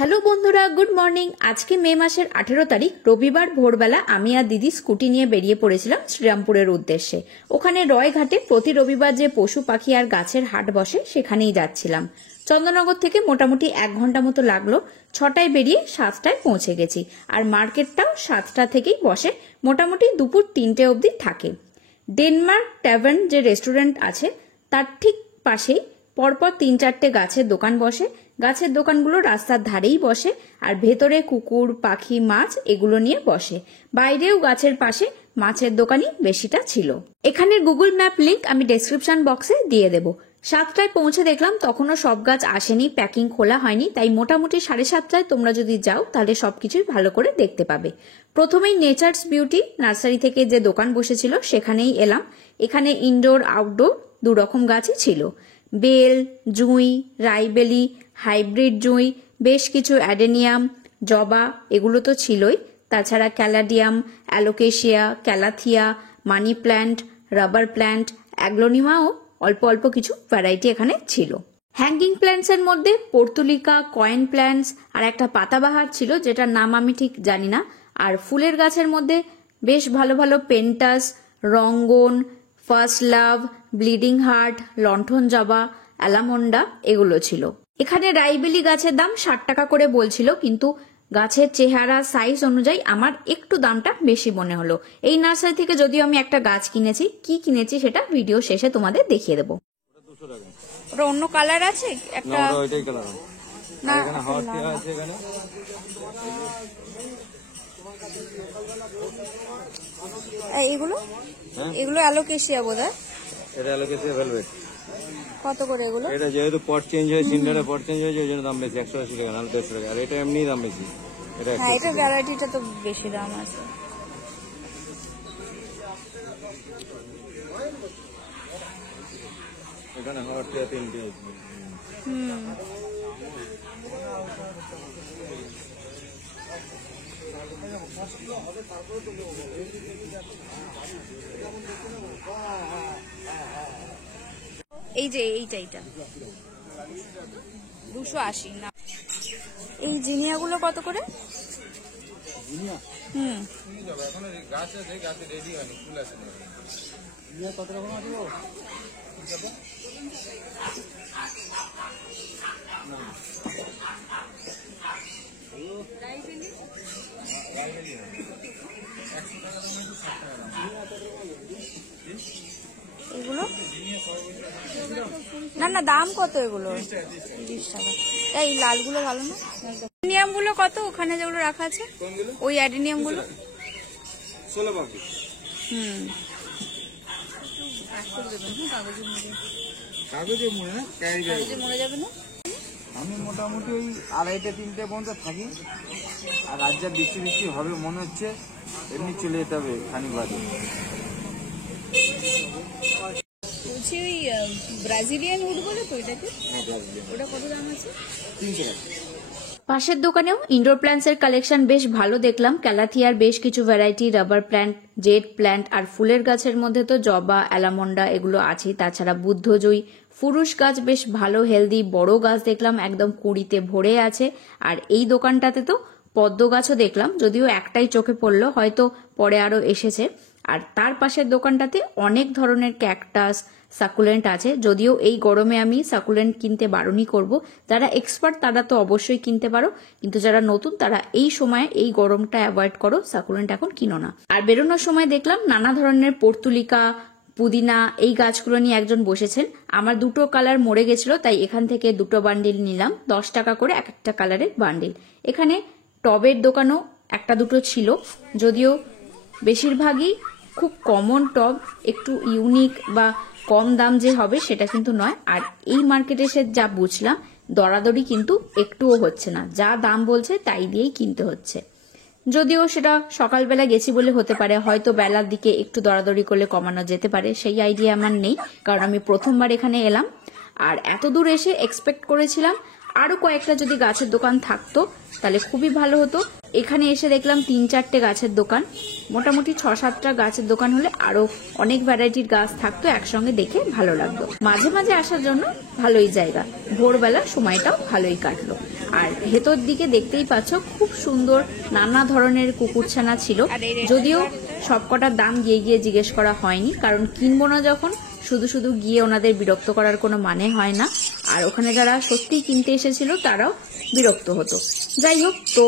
Hello বন্ধুরা, good morning. আজকে মে মাসের 18 তারিখ রবিবার ভোরবেলা আমি আর দিদি স্কুটি নিয়ে বেরিয়ে পড়েছিলাম শ্রীরামপুরের উদ্দেশ্যে। ওখানে রয়ঘাটে প্রতি রবিবার যে পশু পাখি আর গাছের হাট বসে সেখানেই যাচ্ছিলাম। চন্দননগর থেকে মোটামুটি 1 ঘন্টা মতো লাগলো। 6টায় বেরিয়ে 7টায় পৌঁছে গেছি। আর মার্কেটটাও 7টা থেকেই বসে, মোটামুটি দুপুর 3টে অবধি থাকে। ডেনমার্ক ট্যাভার্ন যে রেস্টুরেন্ট আছে তার ঠিক পাশেই পরপর 3-4টে গাছের দোকান বসে। গাছের দোকানগুলো রাস্তার ধারেই বসে, আর ভেতরে কুকুর, পাখি, মাছ এগুলো নিয়ে বসে। বাইরেও গাছের পাশে মাছের দোকানই বেশিটা ছিল। এখানের গুগল ম্যাপ লিংক আমি ডেসক্রিপশন বক্সে দিয়ে দেব। 7টায় পৌঁছে দেখলাম তখনও সব গাছ আসেনি, প্যাকিং খোলা হয়নি, তাই মোটামুটি 7:30টায় তোমরা যদি যাও তাহলে সবকিছুই ভালো করে দেখতে পাবে। প্রথমেই নেচার্স বিউটি নার্সারি থেকে যে দোকান বসেছিল সেখানেই এলাম। এখানে ইনডোর আউটডোর দুরকম গাছই ছিল। বেল, জুঁই, রাইবেলি, হাইব্রিড জুঁই, বেশ কিছু অ্যাডেনিয়াম, জবা এগুলো তো ছিলই। তাছাড়া caladium, alocasia, calathea, money plant, rubber plant, অ্যাগ্লোনিমাও অল্প অল্প কিছু ভ্যারাইটি এখানে ছিল। হ্যাঙ্গিং প্ল্যান্টসের মধ্যে পর্তুলিকা, কয়েন প্ল্যান্টস আর একটা পাতাবাহার ছিল যেটার নাম আমি ঠিক জানি না। আর ফুলের গাছের মধ্যে বেশ ভালো ভালো পেন্টাস, রঙ্গন, ফার্স্ট লাভ, ব্লিডিং হার্ট, লণ্ঠন জবা, অ্যালামন্ডা এগুলো ছিল। এখানে রাইবেলি গাছের দাম 60 টাকা করে বলছিল, কিন্তু গাছের চেহারা সাইজ অনুযায়ী আমার একটু দামটা বেশি মনে হলো। এই নার্সারি থেকে যদিও আমি একটা গাছ কিনেছি, কি কিনেছি সেটা ভিডিও শেষে তোমাদের দেখিয়ে দেবো। ওটা অন্য কালার আছে একটা না, এগুলো এগুলো অ্যালোকেশিয়া বোধহয়। এটা অ্যালোকেশিয়া ভেলভেট। কত করে এগুলো? এটা যেহেতু পট চেঞ্জ হয়ে সিন্ডারে পট চেঞ্জ হয়েছে ওই জন্য দাম বেশি, 180 টাকা না 150 টাকা। আর এটা এমনি দাম বেশি। হ্যাঁ, এটা ভ্যারাইটিটা তো বেশি দাম আছে। এখানে হট টিয়া 3টে আছে। এই যে এইটা 280 না। এই জিনিয়াগুলো কত করে? এখন গাছ আছে, গাছে রেডি হয়নি, ফুল আছে। কত রকম আছে? এগুলো না না, দাম কত এগুলো? 30 টাকা। তাই এই লালগুলো ভালো না? অ্যাডেনিয়াম গুলো কত ওখানে যেগুলো রাখা আছে? ওই অ্যাডেনিয়াম গুলো 16 টাকা। কাগজে মরে না, কাগজে মরে যাবে না। আমি মোটামুটি ওই 2:30-3টে পর্যন্ত থাকি। আর রাজ্যে বৃষ্টি হবে মনে হচ্ছে, এমনি চলে যেতে হবে খানিক বাদে। বলছি ওই ব্রাজিলিয়ান উড বলে তো এটাকে? ওটা কত দাম আছে? 300 টাকা। পাশের দোকানেও ইনডোর প্ল্যান্টস এর কালেকশন বেশ ভালো দেখলাম। ক্যালাথিয়ার বেশ কিছু variety, rubber plant, jade plant, আর ফুলের গাছের মধ্যে তো জবা, অ্যালামন্ডা এগুলো আছে। তাছাড়া বুদ্ধজয়ী, ফুরুষ গাছ বেশ ভালো হেলদি বড় গাছ দেখলাম, একদম কুঁড়িতে ভরে আছে। আর এই দোকানটাতে তো পদ্ম গাছও দেখলাম, যদিও একটাই চোখে পড়লো, হয়তো পরে আরো এসেছে। আর তার পাশের দোকানটাতে অনেক ধরনের ক্যাকটাস, সাকুলেন্ট আছে। যদিও এই গরমে আমি সাকুলেন্ট কিনতে বারণই করব। যারা এক্সপার্ট তারা তো অবশ্যই কিনতে পারো, কিন্তু যারা নতুন তারা এই সময়ে এই গরমটা অ্যাভয়েড করো, সাকুলেন্ট এখন কিনো না। আর বেরোনোর সময় দেখলাম নানা ধরনের পর্তুলিকা, পুদিনা এই গাছগুলো নিয়ে একজন বসেছেন। আমার দুটো কালার মরে গেছিল, তাই এখান থেকে দুটো বান্ডিল নিলাম, 10 টাকা করে এক একটা কালারের বান্ডিল। এখানে টবের দোকানও একটা দুটো ছিল, যদিও বেশিরভাগই খুব কমন টব, একটু ইউনিক বা কম দাম যে হবে সেটা কিন্তু নয়। আর এই মার্কেটে এসে যা বুঝলাম, দরাদরি কিন্তু একটুও হচ্ছে না, যা দাম বলছে তাই দিয়েই কিনতে হচ্ছে। যদিও সেটা সকালবেলা গেছি বলে হতে পারে, হয়তো বেলার দিকে একটু দরাদরি করলে কমানো যেতে পারে, সেই আইডিয়া আমার নেই, কারণ আমি প্রথমবার এখানে এলাম। আর এত দূর এসে এক্সপেক্ট করেছিলাম আরো কয়েকটা যদি গাছের দোকান থাকতো তাহলে খুবই ভালো হতো। এখানে এসে দেখলাম 3-4টে গাছের দোকান, মোটামুটি 6-7টা গাছের দোকান হলে আরো অনেক ভ্যারাইটির গাছ থাকতো, একসঙ্গে দেখে ভালো লাগতো। মাঝে মাঝে আসার জন্য ভালোই জায়গা, ভোরবেলা সময়টাও ভালোই কাটলো। আর ভেতর দিকে দেখতেই পাচ্ছ খুব সুন্দর নানা ধরনের কুকুরছানা ছিল, যদিও সবকটার দাম গিয়ে গিয়ে জিজ্ঞেস করা হয়নি, কারণ কিনবো না যখন শুধু শুধু গিয়ে ওনাদের বিরক্ত করার কোনো মানে হয় না। আর ওখানে যারা সত্যিই কিনতে এসেছিল তারাও বিরক্ত হতো। যাই হোক, তো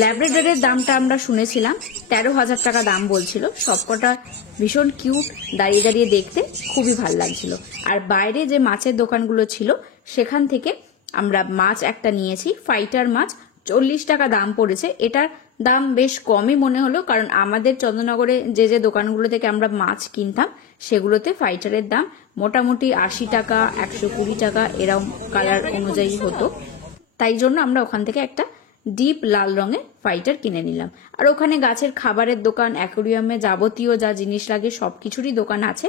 ল্যাব্রাডরের দামটা আমরা শুনেছিলাম 13,000 টাকা দাম বলছিল। সবকটা ভীষণ কিউট, দাঁড়িয়ে দাঁড়িয়ে দেখতে খুবই ভালো লাগছিল। আর বাইরে যে মাছের দোকানগুলো ছিল সেখান থেকে আমরা মাছ একটা নিয়েছি, ফাইটার মাছ, 40 টাকা দাম পড়েছে। এটার দাম বেশ কমই মনে হলো, কারণ আমাদের চন্দ্রনগরে যে যে দোকানগুলো থেকে আমরা মাছ কিনতাম সেগুলোতে ফাইটারের দাম মোটামুটি 80 টাকা, 120 টাকা এরকম কালার অনুযায়ী হতো। তাই জন্য আমরা ওখান থেকে একটা ডিপ লাল রঙের ফাইটার কিনে নিলাম। আর ওখানে গাছের খাবারের দোকান, অ্যাকোরিয়ামে যাবতীয় যা জিনিস লাগে সবকিছুরই দোকান আছে।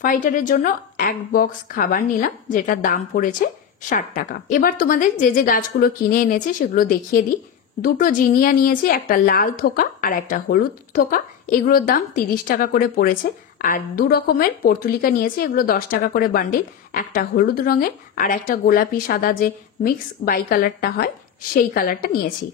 ফাইটারের জন্য এক বক্স খাবার নিলাম, যেটা দাম পড়েছে 60 টাকা। এবার তোমাদের যে যে গাছগুলো কিনে এনেছে সেগুলো দেখিয়ে দিই। দুটো জিনিয়া নিয়েছি, একটা লাল থোকা আর একটা হলুদ থোকা। এগুলোর দাম 30 টাকা করে পড়েছে। আর 2 রকমের পর্তুলিকা নিয়েছি, এগুলো 10 টাকা করে বান্ডিল। একটা হলুদ রঙের আর একটা গোলাপি সাদা যে মিক্স বাই কালারটা হয় সেই কালারটা নিয়েছি।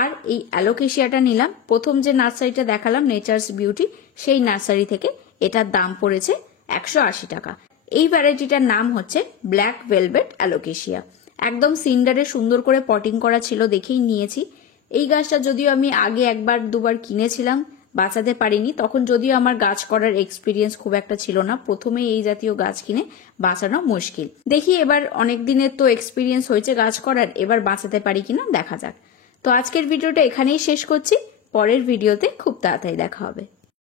আর এই অ্যালোকেশিয়াটা নিলাম, প্রথম যে নার্সারিটা দেখালাম নেচার্স বিউটি, সেই নার্সারি থেকে। এটার দাম পড়েছে 180 টাকা। এই ভ্যারাইটিটার নাম হচ্ছে ব্ল্যাক ভেলভেট অ্যালোকেশিয়া। একদম সিন্ডারে সুন্দর করে পটিং করা ছিল দেখেই নিয়েছি। এই গাছটা যদিও আমি আগে একবার দুবার কিনেছিলাম, বাঁচাতে পারিনি। তখন যদিও আমার গাছ করার এক্সপিরিয়েন্স খুব একটা ছিল না, প্রথমে এই জাতীয় গাছ কিনে বাঁচানো মুশকিল। দেখি এবার অনেক দিনের তো এক্সপিরিয়েন্স হয়েছে গাছ করার, এবার বাঁচাতে পারি কিনা দেখা যাক। তো আজকের ভিডিওটা এখানেই শেষ করছি, পরের ভিডিওতে খুব তাড়াতাড়ি দেখা হবে।